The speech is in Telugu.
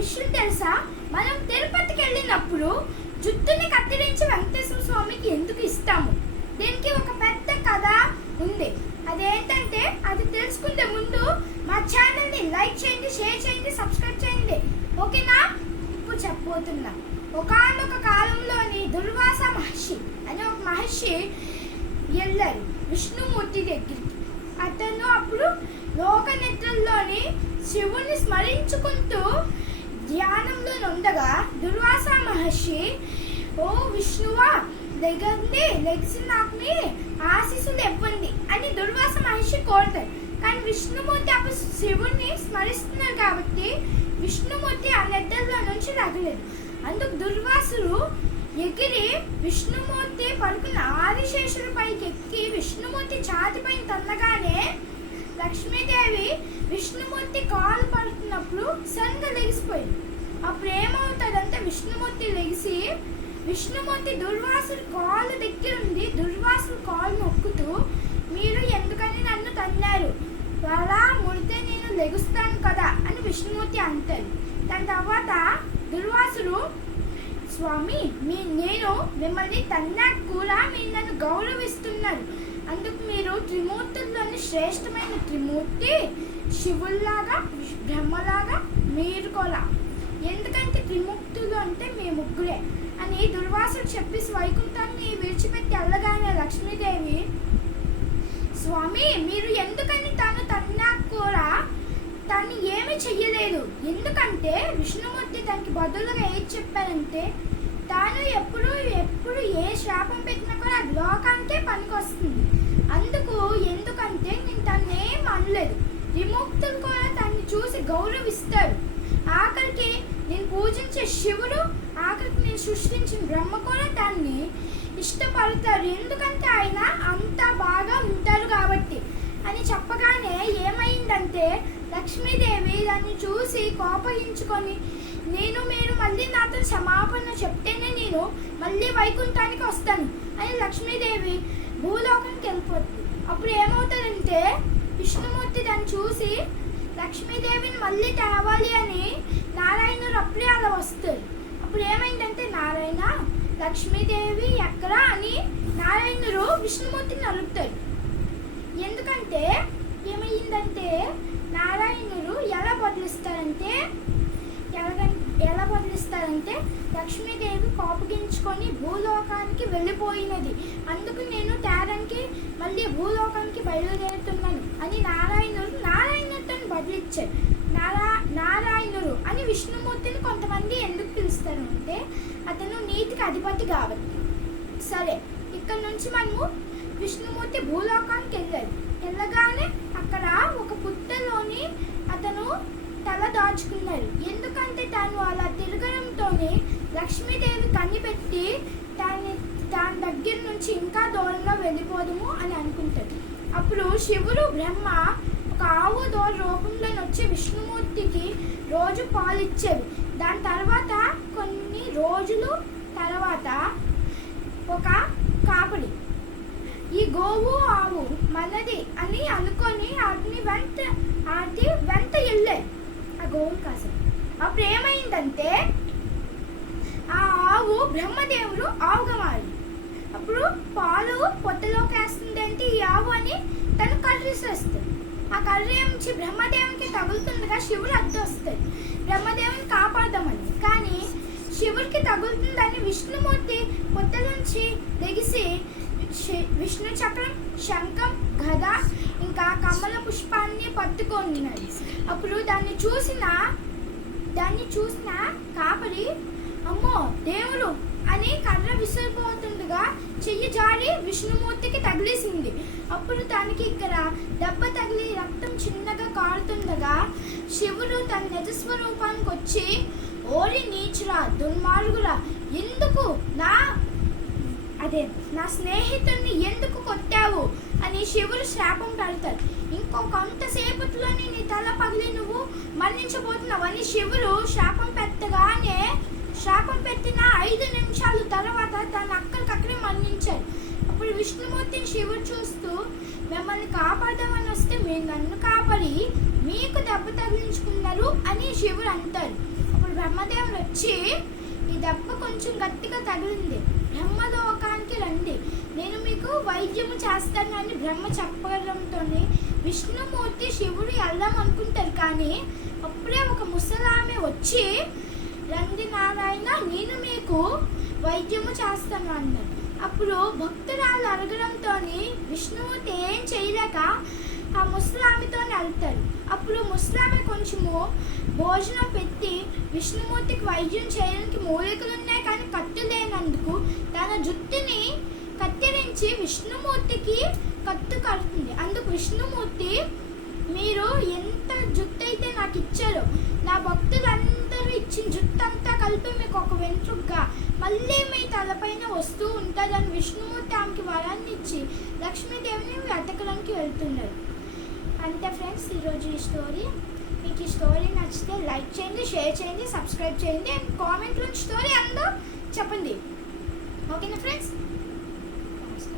విషయం తెలుసా? మనం తిరుపతికి వెళ్ళినప్పుడు జుట్టుని కత్తిరించి వెంకటేశ్వర స్వామికి ఎందుకు ఇస్తాము? దీనికి ఒక పెద్ద కథ ఉంది. అదేంటంటే అది తెలుసుకుంటే ముందు మా ఛానల్ని లైక్ చేయండి, షేర్ చేయండి, సబ్స్క్రైబ్ చేయండి. ఓకేనా? ఇప్పుడు చెప్పబోతున్నా. ఒకానొక కాలంలోని దుర్వాస మహర్షి అనే ఒక మహర్షి వెళ్ళారు విష్ణుమూర్తి దగ్గరికి. అతను అప్పుడు లోకనిద్రలోని శివుని స్మరించుకుంటూ ధ్యానంలో ఉండగా దుర్వాస మహర్షి, ఓ విష్ణువా, లెగిసి నాకు ఆశీస్సులు ఇవ్వండి అని దుర్వాస మహర్షి కోరుతారు. కానీ విష్ణుమూర్తి అప్పుడు శివుణ్ణి స్మరిస్తున్నారు కాబట్టి విష్ణుమూర్తి ఆ నిద్రలో నుంచి రగలేదు. అందుకు దుర్వాసుడు ఎగిరి విష్ణుమూర్తి పడుకున్న ఆదిశేషుడి పైకి ఎక్కి విష్ణుమూర్తి ఛాతిపైన తన్నగానే లక్ష్మీదేవి విష్ణుమూర్తి కాలు పడుతున్నప్పుడు సరిగ్గా లెగిసిపోయింది. అప్పుడు ఏమవుతుందంటే విష్ణుమూర్తి లెగిసి విష్ణుమూర్తి దుర్వాసుడి కాలు దగ్గర ఉంది. దుర్వాసుడి కాలు నొక్కుతూ, మీరు ఎందుకని నన్ను తన్నారు? అలా ముడితే నేను లెగుస్తాను కదా అని విష్ణుమూర్తి అంటారు. దాని తర్వాత దుర్వాసుడు, స్వామి, నేను మిమ్మల్ని తన్నాక కూడా మీరు నన్ను గౌరవిస్తున్నారు. అందుకు మీరు త్రిమూర్తుల్లోని శ్రేష్టమైన త్రిమూర్తి, శివుల్లాగా బ్రహ్మలాగా మీరు కూడా. ఎందుకంటే త్రిమూర్తులు అంటే మీ ముగ్గురే అని దుర్వాసుడు చెప్పేసి వైకుంఠాన్ని విడిచిపెట్టి వెళ్ళగానే లక్ష్మీదేవి, స్వామి, మీరు ఎందుకని తను తన్నాక కూడా తను ఏమీ చెయ్యలేదు. ఎందుకంటే విష్ణుమూర్తి తనకి బదులుగా ఏది చెప్పారంటే, తాను ఎప్పుడు ఏ శాపం పెట్టినా కూడా అది లోకానికే పనికొస్తుంది. అందుకు ఎందుకంటే నేను తను ఏం అనలేదు. విముక్తులు కూడా తనని చూసి గౌరవిస్తారు. ఆఖరికి నేను పూజించే శివుడు, ఆఖరికి నేను సృష్టించిన బ్రహ్మ కూడా దాన్ని ఇష్టపడతారు. ఎందుకంటే ఆయన అంత బాగా ఉంటారు కాబట్టి అని చెప్పగానే ఏమైందంటే లక్ష్మీదేవి దాన్ని చూసి కోపగించుకొని, మీరు మళ్ళీ నాతో క్షమాపణ చెప్తేనే నేను మళ్ళీ వైకుంఠానికి వస్తాను అని లక్ష్మీదేవి భూలోకానికి వెళ్ళిపోతుంది. అప్పుడు ఏమవుతుందంటే విష్ణుమూర్తి దాన్ని చూసి లక్ష్మీదేవిని మళ్ళీ తేవాలి అని నారాయణుడు అప్పుడే అలా వస్తారు. అప్పుడు ఏమైందంటే, నారాయణ, లక్ష్మీదేవి ఎక్కడా అని నారాయణుడు విష్ణుమూర్తిని అడుగుతాడు. ఎందుకంటే ఏమైందంటే నారాయణుడు ఎలా బదిలిస్తారంటే లక్ష్మీదేవి కోపగించుకొని భూలోకానికి వెళ్ళిపోయినది. అందుకు నేను తేడానికి మళ్ళీ భూలోకానికి బయలుదేరుతున్నాను అని నారాయణుడితో బదిలిచ్చారు. నారాయణుడు అని విష్ణుమూర్తిని కొంతమంది ఎందుకు పిలుస్తారు అంటే అతను నీతికి అధిపతి కాబట్టి. సరే, ఇక్కడ నుంచి మనము విష్ణుమూర్తి భూలోకానికి వెళ్ళగానే అక్కడ ఒక పుట్టలోని అతను తల దాచుకున్నారు. ఎందుకంటే తాను అలా తిరగడంతోనే లక్ష్మీదేవి కనిపెట్టి దాని దగ్గర నుంచి ఇంకా దూరంగా వెళ్ళిపోదము అని అనుకుంటాడు. అప్పుడు శివుడు, బ్రహ్మ ఒక ఆవు దూర రూపంలో వచ్చి విష్ణుమూర్తికి రోజు పాలు ఇచ్చేవి. దాని తర్వాత కొన్ని రోజుల తర్వాత ఒక కాపడి ఈ గోవు ఆవు మనది అని అనుకొని వాటి వెంట వెళ్ళాయి ఆ గోవుని కాసం. అప్పుడు ఏమైందంటే ఆ ఆవు బ్రహ్మదేవుడు ఆవుగా మారి అప్పుడు పాలు పొట్టలోకి వేస్తుంది అంటే ఈ ఆవు అని తను కర్రీసేస్తుంది. ఆ కర్రీ నుంచి బ్రహ్మదేవునికి తగులుతుండగా శివుడు అడ్డు వస్తాడు బ్రహ్మదేవుని కాపాడదామని. కానీ శివుడికి తగులుతుందని విష్ణుమూర్తి పొట్టలోంచి లెగిసి విష్ణు చక్రం, శంఖం, గద ఇంకా కమల పుష్పాన్ని పట్టుకున్నాడు. అప్పుడు దాన్ని చూసిన కాపరి, అమ్మో దేవుడు అని కర్ర విసిరిపోతుండగా చెయ్యి జారి విష్ణుమూర్తికి తగిలేసింది. అప్పుడు దానికి ఇక్కడ దెబ్బ తగిలి రక్తం చిన్నగా కారుతుండగా శివుడు తన నిజస్వరూపానికి వచ్చి, ఓరి నీచురా, దుర్మార్గురా, ఎందుకు నా స్నేహితుడిని ఎందుకు కొట్టావు అని శివుడు శాపం పెడతాడు. ఇంకో కొంతసేపట్లోనే నీ తల పగిలి నువ్వు మరణించబోతున్నావు అని శివుడు శాపం పెట్టిన 5 నిమిషాల తర్వాత తను అక్కడికక్కడే మరణించాడు. అప్పుడు విష్ణుమూర్తిని శివుడు చూస్తూ, మిమ్మల్ని కాపాడదామని వస్తే మీరు నన్ను కాపాడి మీకు దెబ్బ తగిలించుకున్నారు అని శివుడు అంటారు. అప్పుడు బ్రహ్మదేవుడు వచ్చి ఈ దెబ్బ కొంచెం గట్టిగా తగిలింది, బ్రహ్మలోకానికి రండి, నేను మీకు వైద్యము చేస్తానని బ్రహ్మ చెప్పడంతో విష్ణుమూర్తి శివుడు వెళ్దాం అనుకుంటారు. కానీ అప్పుడే ఒక ముసలామె వచ్చి రండి నారాయణ నేను మీకు వైద్యము చేస్తాను అన్నారు. అప్పుడు భక్తురాలు అడగడంతో విష్ణుమూర్తి ఏం చేయలేక ఆ ముసలామితో వెళ్తారు. అప్పుడు ముసలామె కొంచెము భోజనం పెట్టి విష్ణుమూర్తికి వైద్యం చేయడానికి మూలికలు ఉన్నాయి కానీ కట్టు లేనందుకు తన జుట్టుని కత్తిరించి విష్ణుమూర్తికి కట్టు కడుతుంది. అందుకు విష్ణుమూర్తి మీరు ఎంత జుట్టు అయితే నాకు ఇచ్చారో నా భక్తులందరూ ఇచ్చిన జుట్టు అంతా కలిపి మీకు ఒక వెంట్రుకగా మళ్ళీ మీ తలపైన వస్తూ ఉంటుందని విష్ణుమూర్తి ఆమెకి వరాన్ని ఇచ్చి లక్ష్మీదేవిని వెతకడానికి వెళ్తున్నారు. అంతే ఫ్రెండ్స్ ఈరోజు ఈ స్టోరీ. మీకు ఈ స్టోరీ నచ్చితే లైక్ చేయండి, షేర్ చేయండి, సబ్స్క్రైబ్ చేయండి అండ్ కామెంట్లో స్టోరీ అందరూ చెప్పండి. ఓకేనా ఫ్రెండ్స్? నమస్తే.